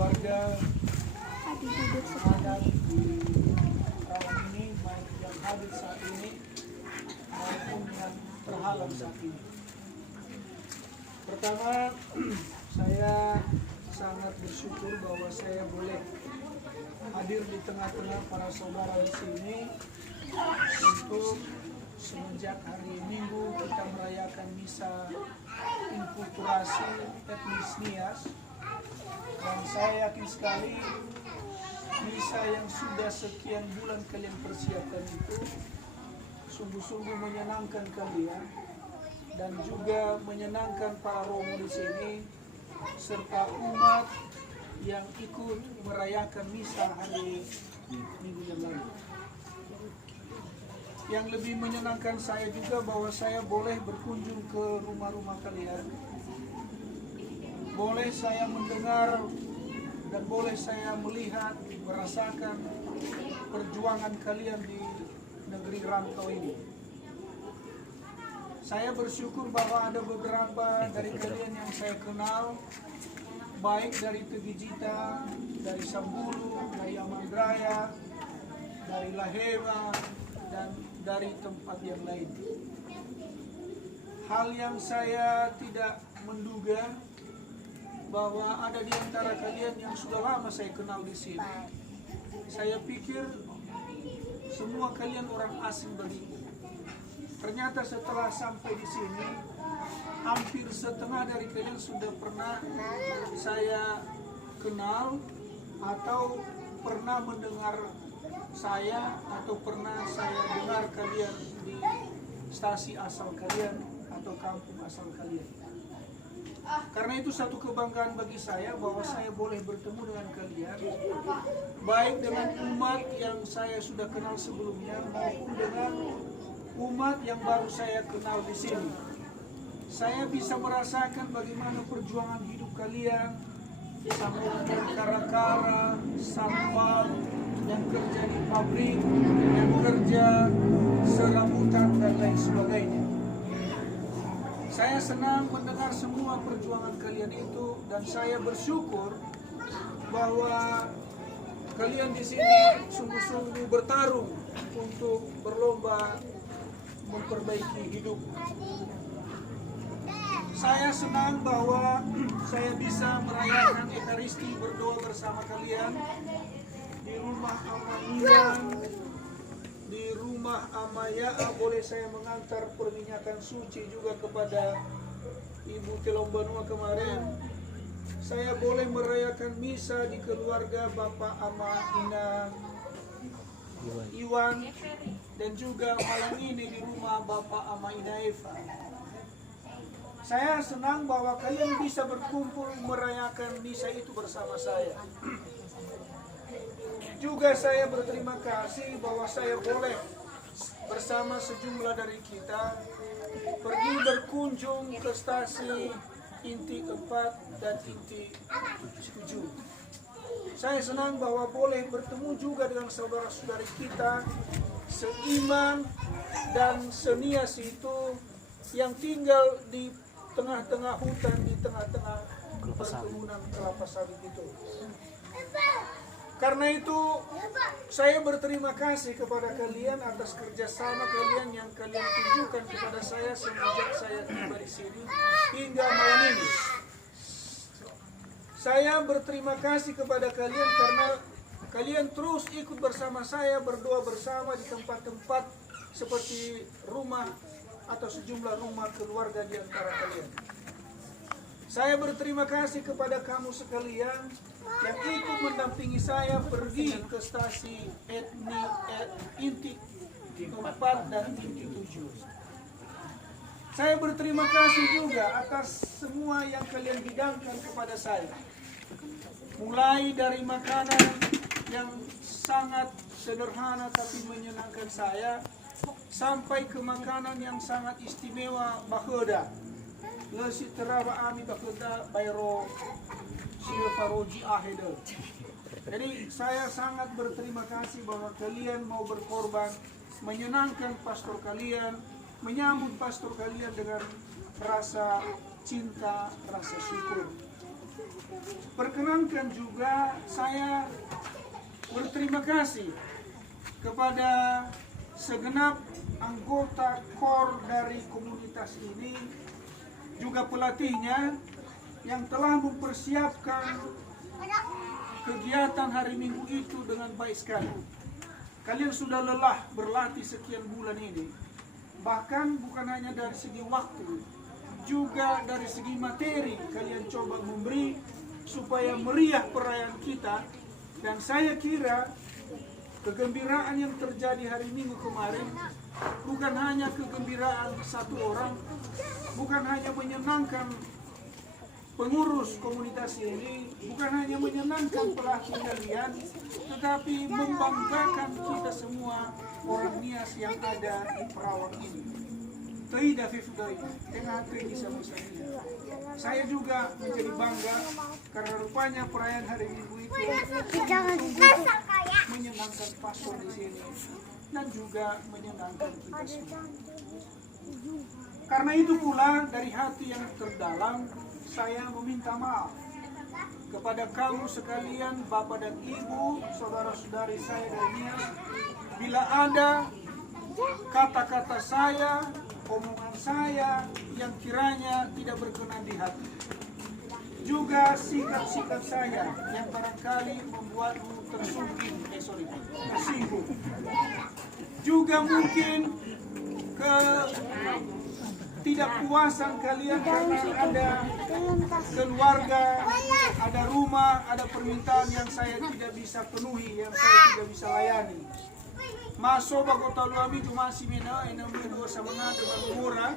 keluarga adat di Rawang ini, baik yang hadir saat ini maupun yang terhalang saat ini. Pertama, saya sangat bersyukur bahwa saya boleh hadir di tengah-tengah para saudara di sini untuk semenjak hari Minggu kita merayakan misa inkulturasi etnis Nias, dan saya yakin sekali misa yang sudah sekian bulan kalian persiapkan itu sungguh-sungguh menyenangkan kalian dan juga menyenangkan para romo di sini serta umat yang ikut merayakan misa hari Minggu yang lalu. Yang lebih menyenangkan saya juga bahwa saya boleh berkunjung ke rumah-rumah kalian. Boleh saya mendengar dan boleh saya melihat, merasakan perjuangan kalian di negeri rantau ini. Saya bersyukur bahwa ada beberapa dari kalian yang saya kenal, baik dari Tegijita, dari Sambulu, dari Amandraya, dari Laheva, dan dari tempat yang lain. Hal yang saya tidak menduga bahwa ada di antara kalian yang sudah lama saya kenal di sini. Saya pikir semua kalian orang asing bagiku. Ternyata setelah sampai di sini, hampir setengah dari kalian sudah pernah saya kenal atau pernah mendengar saya atau pernah saya dengar kalian di stasi asal kalian atau kampung asal kalian. Karena itu satu kebanggaan bagi saya bahwa saya boleh bertemu dengan kalian, baik dengan umat yang saya sudah kenal sebelumnya maupun dengan umat yang baru saya kenal di sini. Saya bisa merasakan bagaimana perjuangan hidup kalian, sama kara-kara, sampah, yang kerja di pabrik, yang kerja serabutan dan lain sebagainya. Saya senang mendengar semua perjuangan kalian itu dan saya bersyukur bahwa kalian di sini sungguh-sungguh bertarung untuk berlomba memperbaiki hidup. Saya senang bahwa saya bisa merayakan Ekaristi berdoa bersama kalian di rumah Amanian, di rumah Amaya. Boleh saya mengantar perminyakan suci juga kepada Ibu Telombanua kemarin. Saya boleh merayakan misa di keluarga Bapak Ama Ina Iwan dan juga malam ini di rumah Bapak Ama Ina Eva. Saya senang bahwa kalian bisa berkumpul merayakan misa itu bersama saya. Juga saya berterima kasih bahwa saya boleh bersama sejumlah dari kita pergi berkunjung ke stasi Inti 4 dan Inti 7. Saya senang bahwa boleh bertemu juga dengan saudara-saudari kita seiman dan senias itu yang tinggal di tengah-tengah hutan, di tengah-tengah perkebunan kelapa sawit itu. Karena itu saya berterima kasih kepada kalian atas kerjasama kalian yang kalian tunjukkan kepada saya semenjak saya tiba di sini hingga malam ini. Saya berterima kasih kepada kalian karena kalian terus ikut bersama saya berdoa bersama di tempat-tempat seperti rumah atau sejumlah rumah keluarga di antara kalian. Saya berterima kasih kepada kamu sekalian yang ikut mendampingi saya pergi ke stasi Inti 4 dan Inti 7. Saya berterima kasih juga atas semua yang kalian bidangkan kepada saya. Mulai dari makanan yang sangat sederhana tapi menyenangkan saya, sampai ke makanan yang sangat istimewa bakhda. Lesi teraba ami bakhda bayro sifaroji ahede. Jadi saya sangat berterima kasih bahwa kalian mau berkorban menyenangkan pastor kalian, menyambut pastor kalian dengan rasa cinta, rasa syukur. Perkenankan juga saya berterima kasih kepada segenap anggota KOR dari komunitas ini, juga pelatihnya yang telah mempersiapkan kegiatan hari Minggu itu dengan baik sekali. Kalian sudah lelah berlatih sekian bulan ini. Bahkan bukan hanya dari segi waktu, juga dari segi materi kalian coba memberi supaya meriah perayaan kita. Dan saya kira kegembiraan yang terjadi hari Minggu kemarin bukan hanya kegembiraan satu orang, bukan hanya menyenangkan pengurus komunitas ini, bukan hanya menyenangkan pelatih kalian, tetapi membanggakan kita semua orang Nias yang ada di Perawang ini. Tidak Fifdoi, tengah ini sama saya. Saya juga menjadi bangga karena rupanya perayaan hari Minggu itu menyenangkan pastor di sini dan juga menyenangkan kita semua. Karena itu pula dari hati yang terdalam saya meminta maaf kepada kamu sekalian, Bapak dan Ibu, saudara-saudari saya dari Nias, bila ada kata-kata saya, omongan saya yang kiranya tidak berkenan di hati. Juga sikap-sikap saya yang barangkali membuatmu tersinggung. Juga mungkin ketidakpuasan kalian karena ada keluarga, ada rumah, ada permintaan yang saya tidak bisa penuhi, yang saya tidak bisa layani. Masuk bakota luami cuma si mina ini dua sama dengan murah,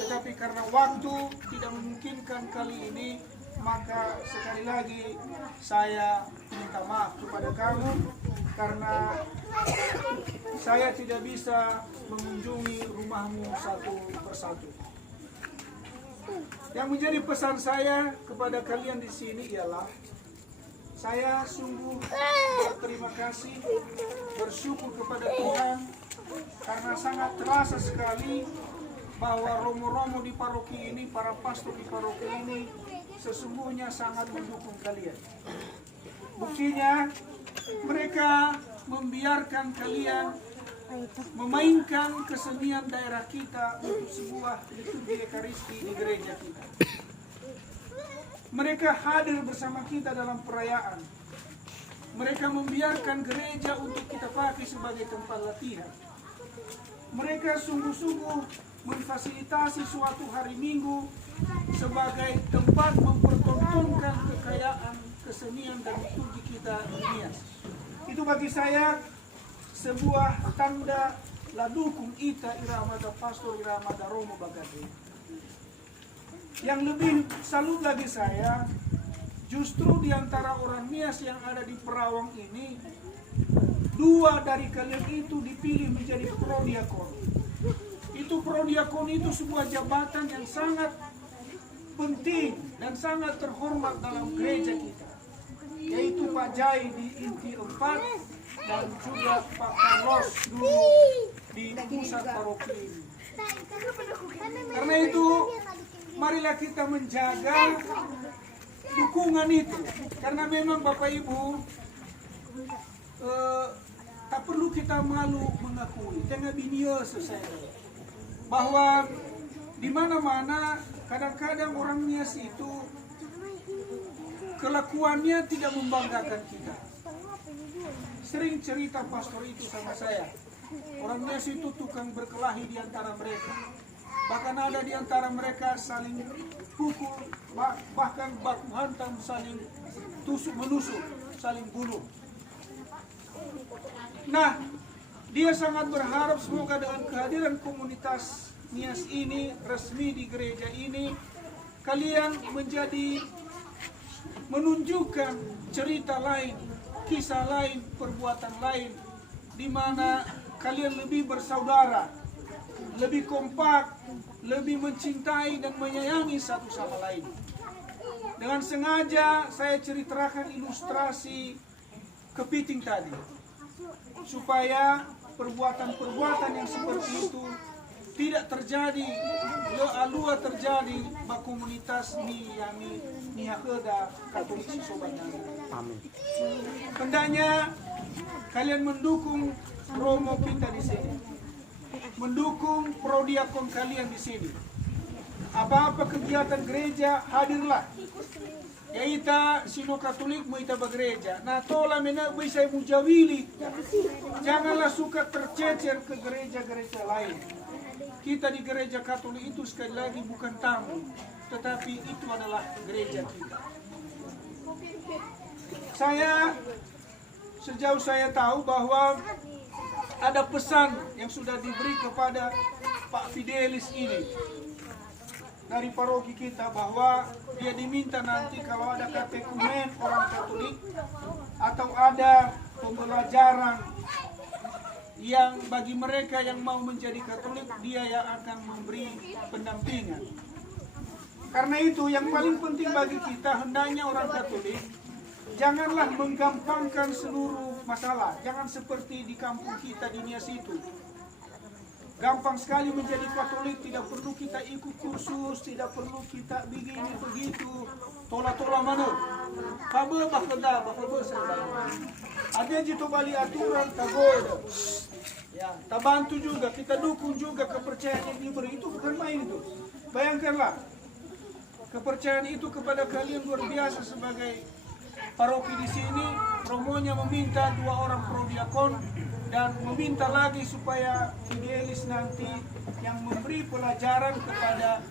tetapi karena waktu tidak memungkinkan kali ini, maka sekali lagi saya minta maaf kepada kamu karena saya tidak bisa mengunjungi rumahmu satu persatu. Yang menjadi pesan saya kepada kalian di sini ialah saya sungguh berterima kasih, bersyukur kepada Tuhan karena sangat terasa sekali bahwa romo-romo di paroki ini, para pastor di paroki ini sesungguhnya sangat mendukung kalian. Buktinya mereka membiarkan kalian memainkan kesenian daerah kita untuk sebuah liturgi Ekaristi di gereja kita. Mereka hadir bersama kita dalam perayaan. Mereka membiarkan gereja untuk kita pakai sebagai tempat latihan. Mereka sungguh-sungguh memfasilitasi suatu hari Minggu sebagai tempat mempertontonkan kekayaan kesenian dan liturgi kita di Nias. Itu bagi saya sebuah tanda ladukung ita iramada pastor iramada romo bagade. Yang lebih salut lagi saya, justru di antara orang Nias yang ada di Perawang ini, 2 dari kalian itu dipilih menjadi prodiakon. Itu prodiakon itu sebuah jabatan yang sangat penting dan sangat terhormat dalam gereja kita, yaitu Pak Jai di Inti 4 dan juga Pak Carlos dulu di pusat paroki ini. Karena itu marilah kita menjaga dukungan itu, karena memang Bapak Ibu tak perlu kita malu mengakui, tengah binios saya bahwa di mana-mana kadang-kadang orang Nias itu kelakuannya tidak membanggakan kita. Sering cerita pastor itu sama saya, orang Nias itu tukang berkelahi di antara mereka. Bahkan ada di antara mereka saling pukul, bahkan baku hantam, saling menusuk, saling bunuh. Nah, dia sangat berharap semoga dengan kehadiran komunitas Nias ini resmi di gereja ini, kalian menunjukkan cerita lain, kisah lain, perbuatan lain, di mana kalian lebih bersaudara, lebih kompak, lebih mencintai dan menyayangi satu sama lain. Dengan sengaja saya ceritakan ilustrasi kepiting tadi, supaya perbuatan-perbuatan yang seperti itu tidak terjadi lo alua terjadi ba komunitas ni hakeda Katolik Sobanana. Amin. Hendaknya kalian mendukung Romo kita di sini, mendukung prodiakon kalian di sini. Apa-apa kegiatan gereja hadirlah. Ya ita sino Katolik mau ita bergereja. Nah tola mena bisa mujawili. Janganlah suka tercecer ke gereja-gereja lain. Kita di gereja Katolik itu sekali lagi bukan tamu, tetapi itu adalah gereja kita. Sejauh saya tahu bahwa ada pesan yang sudah diberi kepada Pak Fidelis ini dari paroki kita, bahwa dia diminta nanti kalau ada katekumen orang Katolik atau ada pembelajaran yang bagi mereka yang mau menjadi Katolik, dia yang akan memberi pendampingan. Karena itu yang paling penting bagi kita, hendaknya orang Katolik janganlah menggampangkan seluruh masalah. Jangan seperti di kampung kita di Nias itu. Gampang sekali menjadi Katolik, tidak perlu kita ikut kursus, tidak perlu kita begini begitu, tola-tola mana. Kabe bakeda, ada jitu bali aturan tagoda. Ya, tabantu juga, kita dukung juga kepercayaan yang diberi, itu bukan main itu. Bayangkanlah, kepercayaan itu kepada kalian luar biasa sebagai paroki di sini. Romonya meminta 2 orang prodiakon dan meminta lagi supaya Fidelis nanti yang memberi pelajaran kepada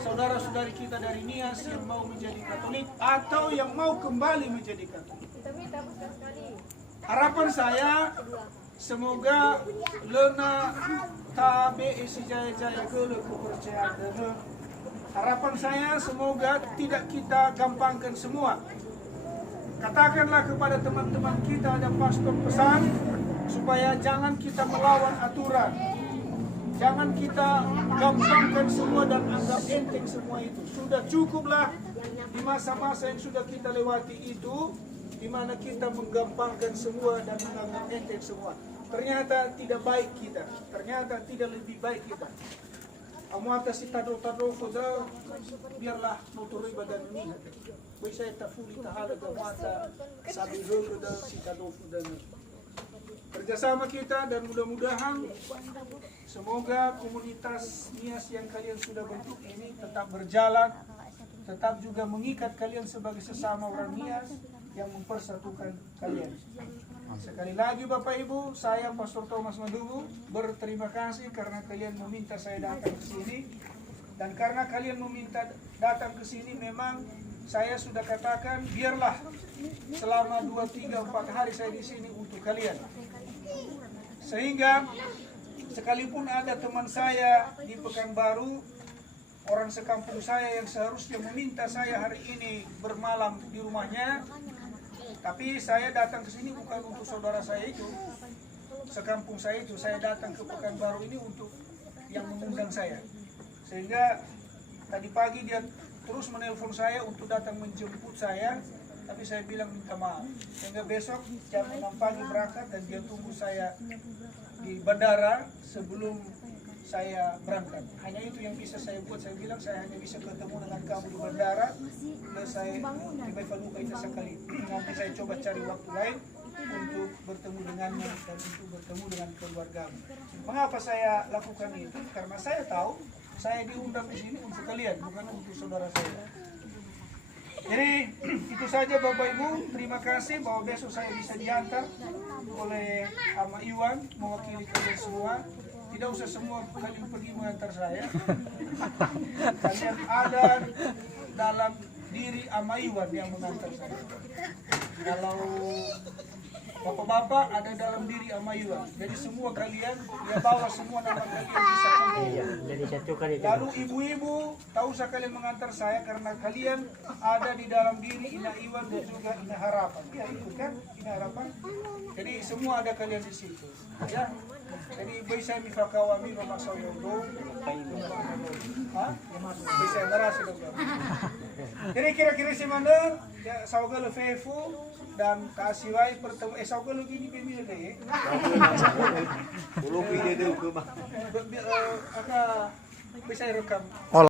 saudara-saudari kita dari Nias yang mau menjadi Katolik atau yang mau kembali menjadi Katolik. Harapan saya semoga lena tabe isi jaya-jaya gele kepercayaan dene. Harapan saya semoga tidak kita gampangkan semua. Katakanlah kepada teman-teman kita, ada pastor pesan supaya jangan kita melawan aturan, jangan kita gampangkan semua dan anggap enteng semua itu. Sudah cukuplah di masa-masa yang sudah kita lewati itu, di mana kita menggampangkan semua dan menganggap enteng semua. Ternyata tidak baik kita, ternyata tidak lebih baik kita. Amuata si tado-tado koda biarlah nuturi badan ini. Bisa tafuli tahala gamata sabi koda si tado koda. Kerjasama kita dan mudah-mudahan semoga komunitas Nias yang kalian sudah bentuk ini tetap berjalan, tetap juga mengikat kalian sebagai sesama orang Nias yang mempersatukan kalian. Sekali lagi Bapak Ibu, saya Pastor Thomas Madugu berterima kasih karena kalian meminta saya datang ke sini. Dan karena kalian meminta datang ke sini, memang saya sudah katakan biarlah selama 2, 3, 4 hari saya di sini untuk kalian. Sehingga sekalipun ada teman saya di Pekanbaru, orang sekampung saya yang seharusnya meminta saya hari ini bermalam di rumahnya, tapi saya datang ke sini bukan untuk saudara saya itu, sekampung saya itu. Saya datang ke Pekanbaru ini untuk yang mengundang saya. Sehingga tadi pagi dia terus menelpon saya untuk datang menjemput saya, tapi saya bilang minta maaf. Sehingga besok jam 6 pagi berangkat dan dia tunggu saya di bandara sebelum saya berangkat. Hanya itu yang bisa saya buat. Saya bilang saya hanya bisa ketemu dengan kamu di bandara. Lalu saya tiba paluka itu sekali. Nanti saya coba cari waktu lain untuk bertemu dengannya dan untuk bertemu dengan keluargamu. Mengapa saya lakukan itu? Karena saya tahu saya diundang di sini untuk kalian, bukan untuk saudara saya. Jadi itu saja Bapak Ibu. Terima kasih bahwa besok saya bisa diantar oleh Ama Iwan mewakili kalian semua. Tidak usah semua kalian pergi mengantar saya. Kalian ada dalam diri Ama Iwan yang mengantar saya. Kalau bapak-bapak ada dalam diri Ama Iwan. Jadi semua kalian, dia bawa semua nama kalian bisa kumpul. Iya, jadi satu kali. Lalu ibu-ibu, tak usah kalian mengantar saya karena kalian ada di dalam diri Ina Iwan dan juga Ina Harapan. Ya itu kan Ina Harapan. Jadi semua ada kalian di situ. Ya. Jadi bisa mifakawami memasaw yodo. Hah? Bisa narasi dong. Jadi kira-kira si mandang ya saugalo fefu dan kasiwai pertemu saugalo gini bemil deh. Ulung ide deu ke mah. Aka bisa rekam.